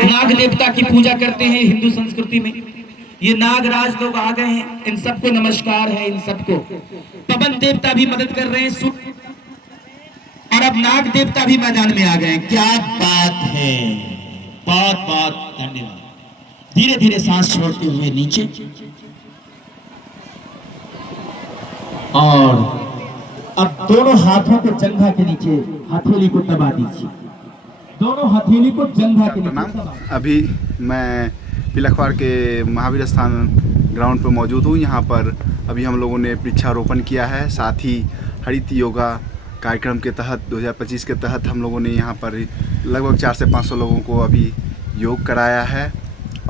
नाग देवता की पूजा करते हैं हिंदू संस्कृति में। ये नागराज लोग आ गए हैं, इन सबको नमस्कार है। इन सबको पवन देवता भी मदद कर रहे हैं और अब नाग देवता भी मैदान में आ गए हैं। क्या बात है, बहुत बहुत धन्यवाद। धीरे धीरे सांस छोड़ते हुए नीचे, और अब दोनों हाथों को जंघा के नीचे हथेली को दबा दीजिए। दोनों हथेली को जंघा के नीचे। अभी मैं पिलखवाड़ के महावीर स्थान ग्राउंड पर मौजूद हूँ। यहाँ पर अभी हम लोगों ने वृक्षारोपण किया है। साथ ही हरित योगा कार्यक्रम के तहत 2025 के तहत हम लोगों ने यहाँ पर लगभग 400 से 500 लोगों को अभी योग कराया है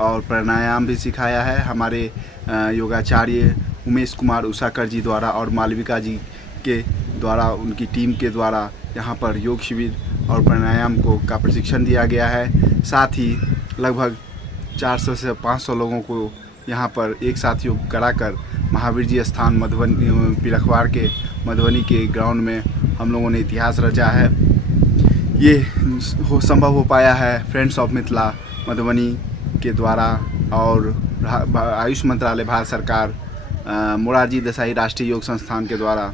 और प्राणायाम भी सिखाया है। हमारे योगाचार्य उमेश कुमार उषाकर जी द्वारा और मालविका जी के द्वारा, उनकी टीम के द्वारा यहाँ पर योग शिविर और प्राणायाम का प्रशिक्षण दिया गया है। साथ ही लगभग 400 से 500 लोगों को यहाँ पर एक साथ योग कराकर महावीर जी स्थान मधुबनी पिलखवाड़ के मधुबनी के ग्राउंड में हम लोगों ने इतिहास रचा है। ये संभव हो पाया है फ्रेंड्स ऑफ मिथिला मधुबनी के द्वारा और आयुष मंत्रालय भारत सरकार, मोरारजी देसाई राष्ट्रीय योग संस्थान के द्वारा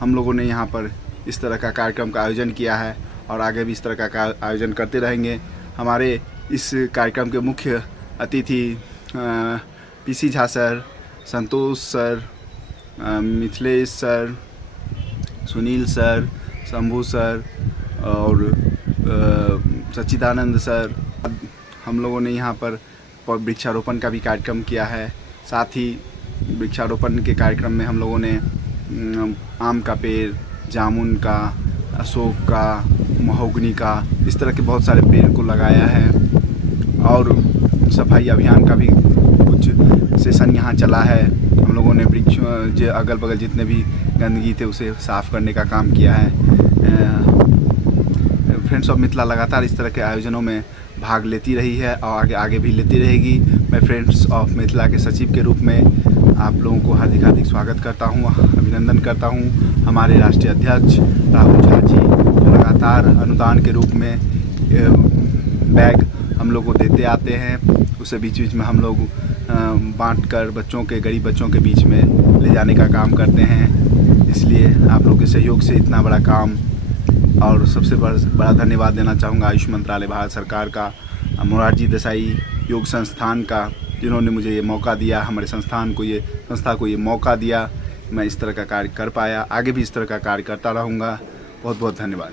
हम लोगों ने यहाँ पर इस तरह का कार्यक्रम का आयोजन किया है और आगे भी इस तरह का आयोजन करते रहेंगे। हमारे इस कार्यक्रम के मुख्य अतिथि PC Jha sir, Santosh sir, Mithilesh sir, Sunil sir, Shambhu sir और सच्चिदानंद सर, हम लोगों ने यहाँ पर वृक्षारोपण का भी कार्यक्रम किया है। साथ ही वृक्षारोपण के कार्यक्रम में हम लोगों ने आम का पेड़, जामुन का, अशोक का, महोगनी का, इस तरह के बहुत सारे पेड़ को लगाया है और सफाई अभियान का भी कुछ सेशन यहाँ चला है। हम लोगों ने वृक्ष जो अगल बगल जितने भी गंदगी थे उसे साफ़ करने का काम किया है। फ्रेंड्स ऑफ मिथिला लगातार इस तरह के आयोजनों में भाग लेती रही है और आगे भी लेती रहेगी। मैं फ्रेंड्स ऑफ मिथिला के सचिव के रूप में आप लोगों को हार्दिक स्वागत करता हूँ, अभिनंदन करता हूँ। हमारे राष्ट्रीय अध्यक्ष राहुल झा जी लगातार अनुदान के रूप में बैग हम लोग को देते आते हैं, उसे बीच बीच में हम लोग बांटकर बच्चों के, गरीब बच्चों के बीच में ले जाने का काम करते हैं। इसलिए आप लोगों के सहयोग से इतना बड़ा काम, और सबसे बड़ा धन्यवाद देना चाहूँगा आयुष मंत्रालय भारत सरकार का, मोरारजी देसाई योग संस्थान का, जिन्होंने मुझे ये मौका दिया, हमारे संस्था को ये मौका दिया। मैं इस तरह का कार्य कर पाया, आगे भी इस तरह का कार्य करता रहूँगा। बहुत बहुत धन्यवाद।